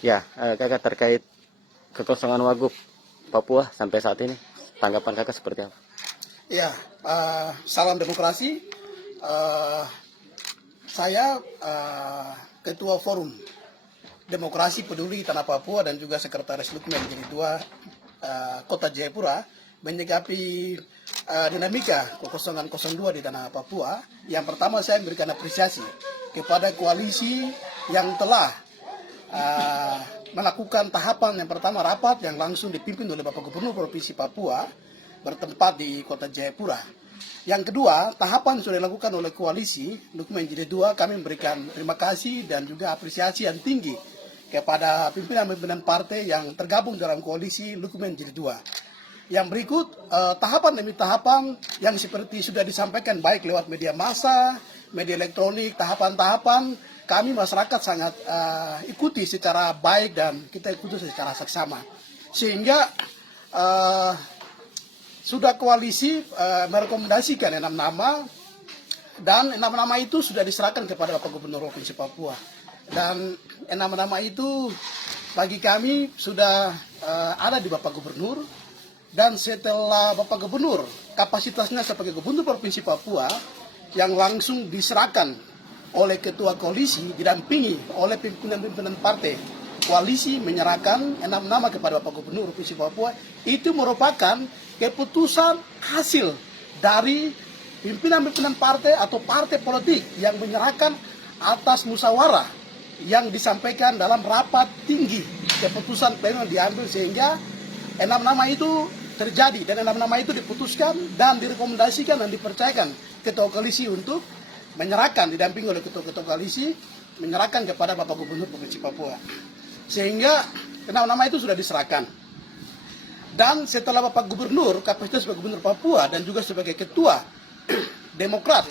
Ya, kakak terkait kekosongan Wagub Papua sampai saat ini, tanggapan kakak seperti apa? Ya, salam demokrasi. Eh, saya Ketua Forum Demokrasi Peduli Tanah Papua dan juga Sekretaris Lukmen jadi dua Kota Jayapura menyikapi dinamika kekosongan 02 di Tanah Papua. Yang pertama saya memberikan apresiasi kepada koalisi yang telah melakukan tahapan yang pertama rapat yang langsung dipimpin oleh Bapak Gubernur Provinsi Papua bertempat di Kota Jayapura. Yang kedua, tahapan sudah dilakukan oleh koalisi Lukmen Jilid 2. Kami memberikan terima kasih dan juga apresiasi yang tinggi kepada pimpinan-pimpinan partai yang tergabung dalam koalisi Lukmen Jilid 2. Yang berikut, tahapan demi tahapan yang seperti sudah disampaikan baik lewat media massa, media elektronik, tahapan-tahapan kami masyarakat sangat ikuti secara baik dan kita ikuti secara seksama. Sehingga sudah koalisi merekomendasikan 6 nama dan 6 nama itu sudah diserahkan kepada Bapak Gubernur Provinsi Papua. Dan 6 nama itu bagi kami sudah ada di Bapak Gubernur. Dan setelah Bapak Gubernur kapasitasnya sebagai Gubernur Provinsi Papua yang langsung diserahkan oleh Ketua Koalisi didampingi oleh pimpinan-pimpinan partai, koalisi menyerahkan 6 nama kepada Bapak Gubernur Provinsi Papua. Itu merupakan keputusan hasil dari pimpinan-pimpinan partai atau partai politik yang menyerahkan atas musyawarah yang disampaikan dalam rapat tinggi. Keputusan pleno diambil sehingga 6 nama itu terjadi dan 6 nama itu diputuskan dan direkomendasikan dan dipercayakan Ketua Koalisi untuk menyerahkan, didampingi oleh Ketua Koalisi, menyerahkan kepada Bapak Gubernur Provinsi Papua. Sehingga 6 nama itu sudah diserahkan. Dan setelah Bapak Gubernur, kapasitas sebagai Gubernur Papua dan juga sebagai Ketua Demokrat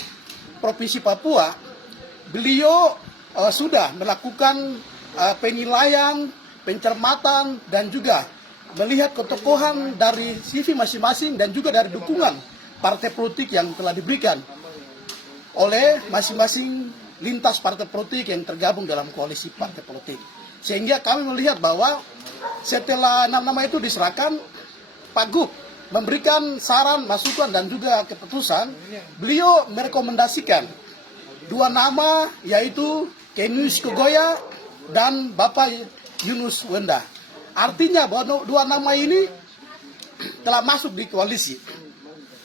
Provinsi Papua, beliau sudah melakukan penilaian, pencermatan, dan juga melihat ketokohan dari CV masing-masing dan juga dari dukungan partai politik yang telah diberikan oleh masing-masing lintas partai politik yang tergabung dalam koalisi partai politik. Sehingga kami melihat bahwa setelah 6 nama itu diserahkan, Pak Gub memberikan saran, masukan, dan juga keputusan. Beliau merekomendasikan 2 nama, yaitu Kenius Kogoya dan Bapak Yunus Wenda. Artinya bahwa 2 nama ini telah masuk di koalisi.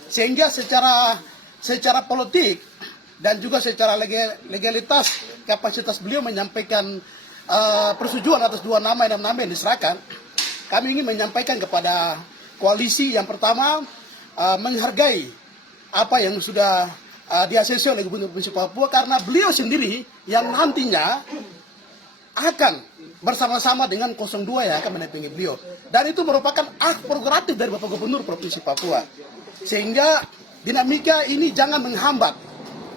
Sehingga secara politik dan juga secara legalitas kapasitas beliau menyampaikan persetujuan atas 2 nama dan 6 nama yang diserahkan. Kami ingin menyampaikan kepada koalisi yang pertama menghargai apa yang sudah di-ACC oleh Gubernur Provinsi Papua karena beliau sendiri yang nantinya akan bersama-sama dengan 02 yang akan mendampingi beliau. Dan itu merupakan hak prerogatif dari Bapak Gubernur Provinsi Papua. Sehingga dinamika ini jangan menghambat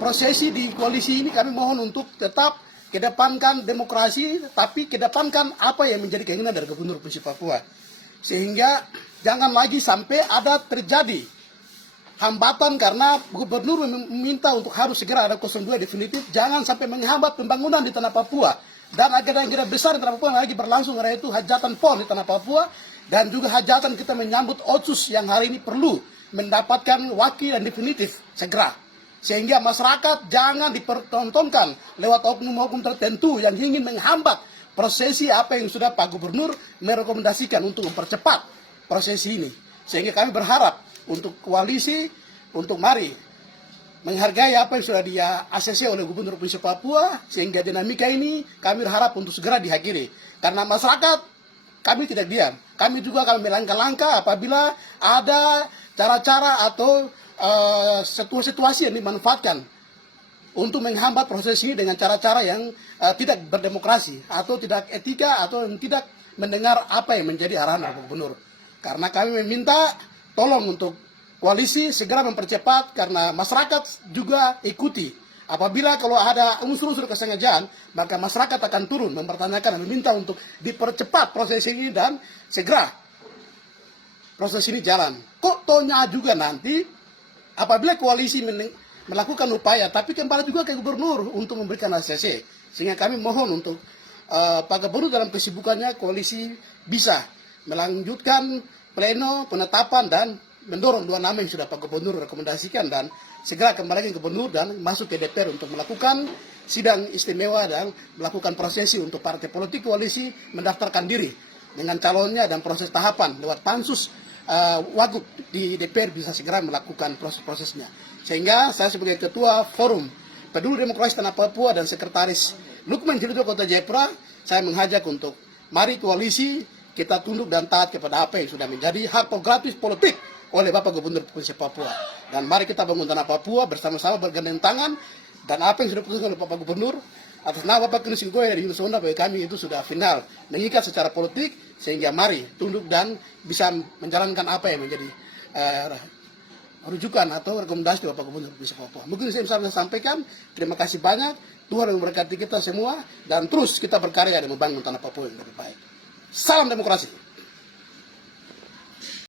prosesi di koalisi ini. Kami mohon untuk tetap kedepankan demokrasi, tapi kedepankan apa yang menjadi keinginan dari Gubernur Provinsi Papua. Sehingga jangan lagi sampai ada terjadi hambatan karena Gubernur meminta untuk harus segera ada 02 definitif. Jangan sampai menghambat pembangunan di Tanah Papua. Dan agenda-agenda besar di Tanah Papua lagi berlangsung, yaitu hajatan PON di Tanah Papua. Dan juga hajatan kita menyambut Otsus yang hari ini perlu mendapatkan wakil yang definitif segera. Sehingga masyarakat jangan dipertontonkan lewat oknum-oknum tertentu yang ingin menghambat prosesi apa yang sudah Pak Gubernur merekomendasikan untuk mempercepat prosesi ini. Sehingga kami berharap untuk koalisi, untuk mari menghargai apa yang sudah di-ACC oleh Gubernur Provinsi Papua, sehingga dinamika ini kami berharap untuk segera diakhiri. Karena masyarakat, kami tidak diam. Kami juga akan melangkah-langkah apabila ada cara-cara atau situasi yang dimanfaatkan untuk menghambat proses ini dengan cara-cara yang tidak berdemokrasi atau tidak etika atau yang tidak mendengar apa yang menjadi arahan Bapak Gubernur. Karena kami meminta tolong untuk koalisi segera mempercepat karena masyarakat juga ikuti. Apabila kalau ada unsur-unsur kesengajaan, maka masyarakat akan turun mempertanyakan dan meminta untuk dipercepat proses ini dan segera proses ini jalan. Kok tonya juga nanti apabila koalisi melakukan upaya, tapi kembali juga ke Gubernur untuk memberikan ACC. Sehingga kami mohon untuk Pak Gubernur dalam kesibukannya koalisi bisa melanjutkan pleno penetapan dan mendorong 2 nama yang sudah Pak Gubernur rekomendasikan dan segera kembali ke Gubernur dan masuk ke DPR untuk melakukan sidang istimewa dan melakukan prosesi untuk partai politik koalisi mendaftarkan diri dengan calonnya dan proses tahapan lewat pansus Wagub di DPR bisa segera melakukan proses-prosesnya. Sehingga saya sebagai Ketua Forum Peduli Demokrasi Tanah Papua dan Sekretaris Lukman Ciledug Kota Jayapura, saya mengajak untuk mari koalisi kita tunduk dan taat kepada apa yang sudah menjadi hak gratis politik oleh Bapak Gubernur Provinsi Papua. Dan mari kita bangun tanah Papua bersama-sama bergandeng tangan, dan apa yang sudah diputuskan oleh Bapak Gubernur atas nama Bapak Knus Goya dari Yunusonda bagi kami itu sudah final mengikat secara politik, sehingga mari tunduk dan bisa menjalankan apa yang menjadi rujukan atau rekomendasi Bapak Gubernur Provinsi Papua. Mungkin saya bisa sampaikan, terima kasih banyak, Tuhan memberkati kita semua, dan terus kita berkarya dan membangun tanah Papua yang lebih baik. Salam demokrasi.